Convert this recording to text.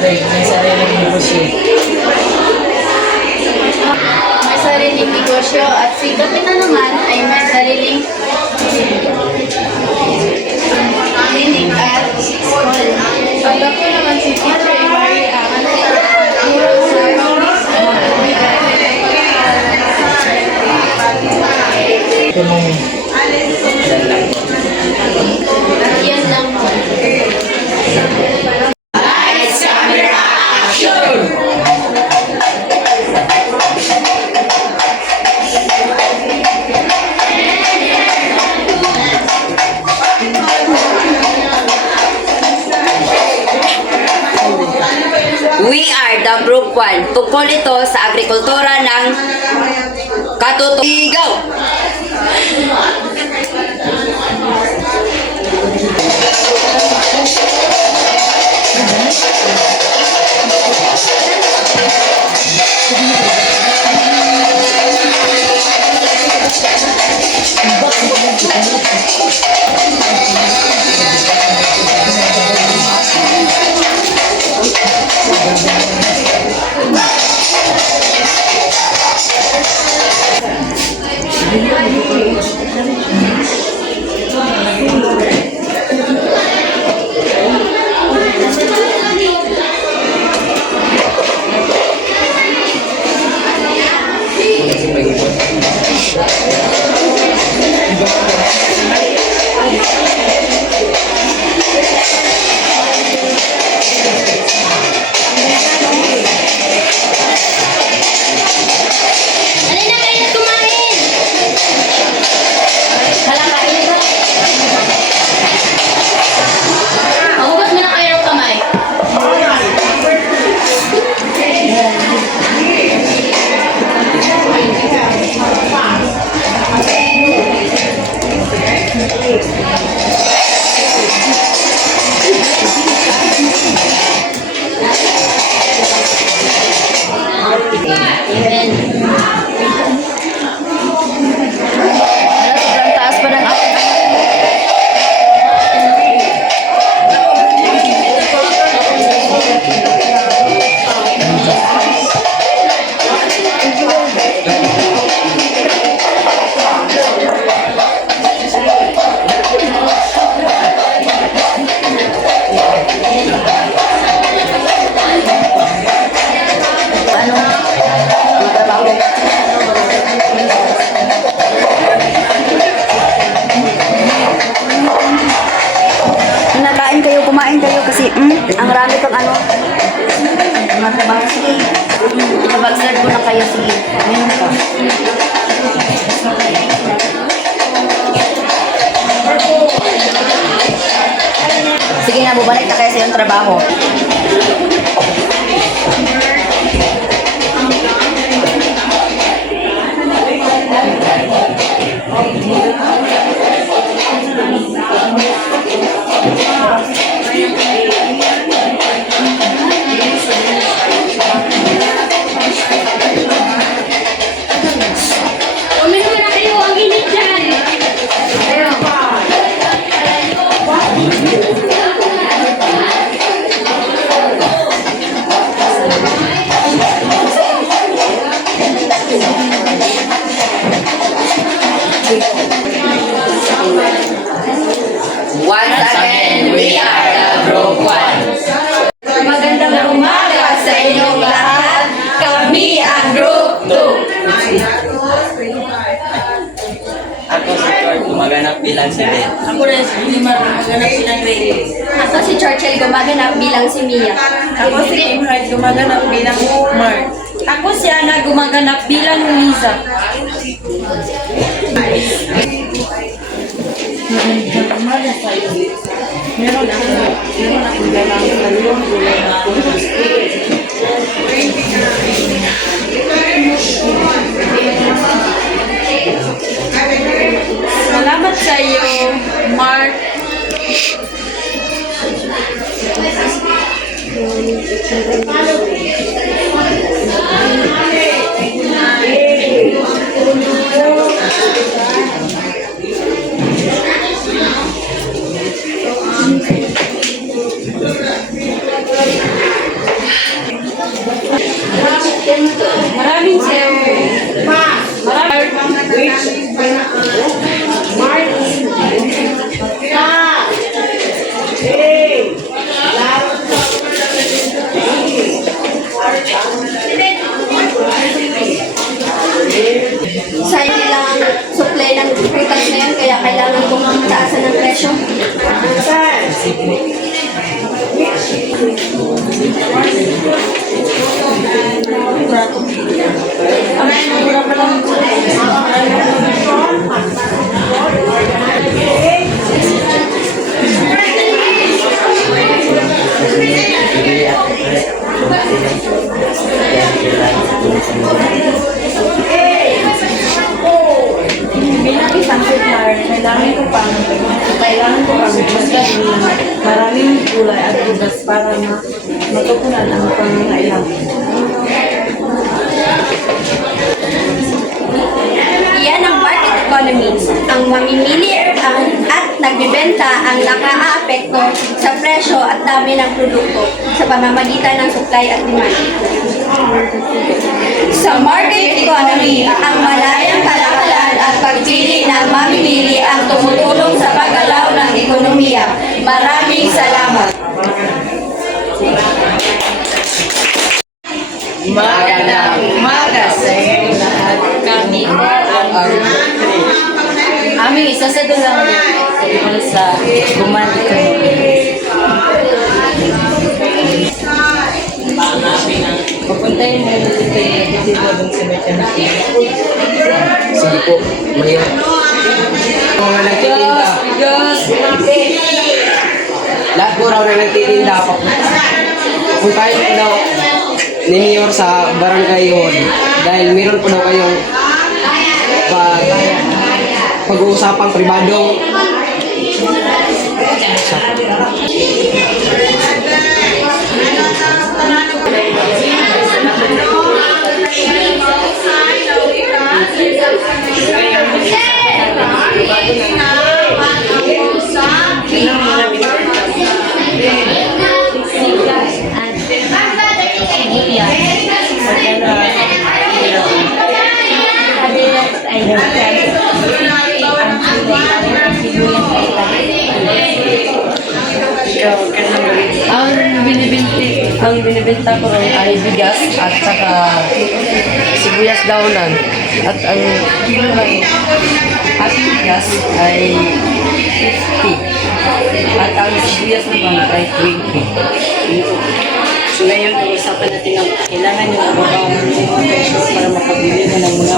may sariling negosyo. May sariling negosyo at si Kapita naman ay may sariling clinic at school. At ako naman si Teacher Iwari ang turang sa Ekonomi. yan lang po. We are the Group 1. Tungkol ito sa agrikultura ng katutuigaw. Kumain kayo kasi ang rami pang ano. Mga trabaho. Sige. Nabag-start ko na kayo. Sige. Ngayon ka. Sige na, bubalik na kayo sa iyong trabaho. Once again, we are the Group 1. Magandang umaga sa inyong lahat. Kami ang Group 2. Ako si Clark, gumaganap bilang si Ben. Ako rin si Limar, gumaganap bilang Ray. Ako si Churchill, gumaganap bilang si Mia. Ako si Imran, gumaganap bilang Mark. Ako si Ana, gumaganap bilang Luisa. Meron akong dalang talong gulay na punos. Salamat sa iyo, Mark. nato. Ang mura pa lang. Bilang isang supplier, kailangan ko pang magdagdag ng maraming kulay at butas para matutunan ang pangangailangan. Iyan ang market economy. Ang mamimili at nagbibenta ang nakaaapekto sa presyo at dami ng produkto sa pamamagitan ng supply at demand. Sa market economy, ang malayang kalakalan at pagpili ng mamimili ang tumutulong sa paggalaw ng ekonomiya. Maraming salamat. Magandang umaga sa inyo lahat. Kami ang aming isa sa dulang sa Guman Economy. Papuntayin mo dito dun sa Metro. Sige po, Mayor. Mga nagtitinda. Lahat po raw na nagtitinda pa po. Puntahin po daw ni Mayor sa barangay hall dahil meron po daw kayong pag-uusapang pribadong Ang binibenta ko ron ay bigas at saka sibuyas daunan. At ang bigas ay 50. At ang sibuyas naman ay 20. So ngayon, pag-usapan natin ang kailangan yung ababang presyo para makabili mo ng mga